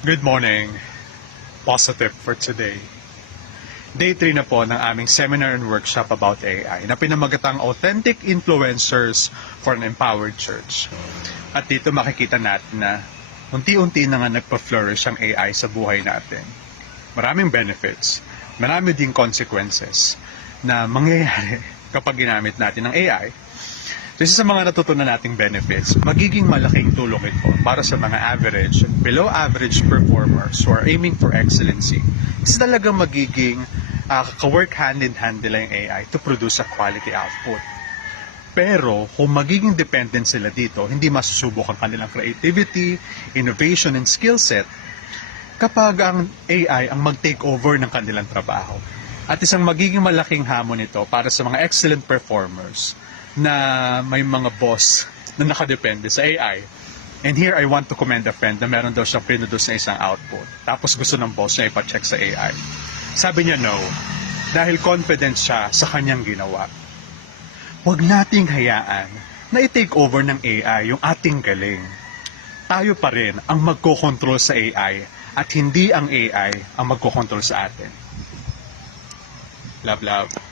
Good morning. Positive for today. Day 3 na po ng aming seminar and workshop about AI na pinamagatang Authentic Influencers for an Empowered Church. At dito makikita natin na unti-unti na nga nagpa-flourish ang AI sa buhay natin. Maraming benefits, marami ding consequences na mangyayari kapag ginamit natin ang AI. So, isa sa mga natutunan nating benefits, magiging malaking tulong ito para sa mga average and below average performers who are aiming for excellency. Isa talagang magiging ka-work hand in hand nila yung AI to produce a quality output. Pero kung magiging dependent sila dito, hindi masusubok ang kanilang creativity, innovation, and skill set kapag ang AI ang mag-take over ng kanilang trabaho. At isang magiging malaking hamon ito para sa mga excellent performers na may mga boss na nakadepende sa AI. And here I want to commend a friend na meron daw siyang pinudos na isang output. Tapos gusto ng boss niya ipacheck sa AI. Sabi niya no, dahil confident siya sa kanyang ginawa. Huwag nating hayaan na i-take over ng AI yung ating galing. Tayo pa rin ang magkokontrol sa AI at hindi ang AI ang magkokontrol sa atin. Love, love.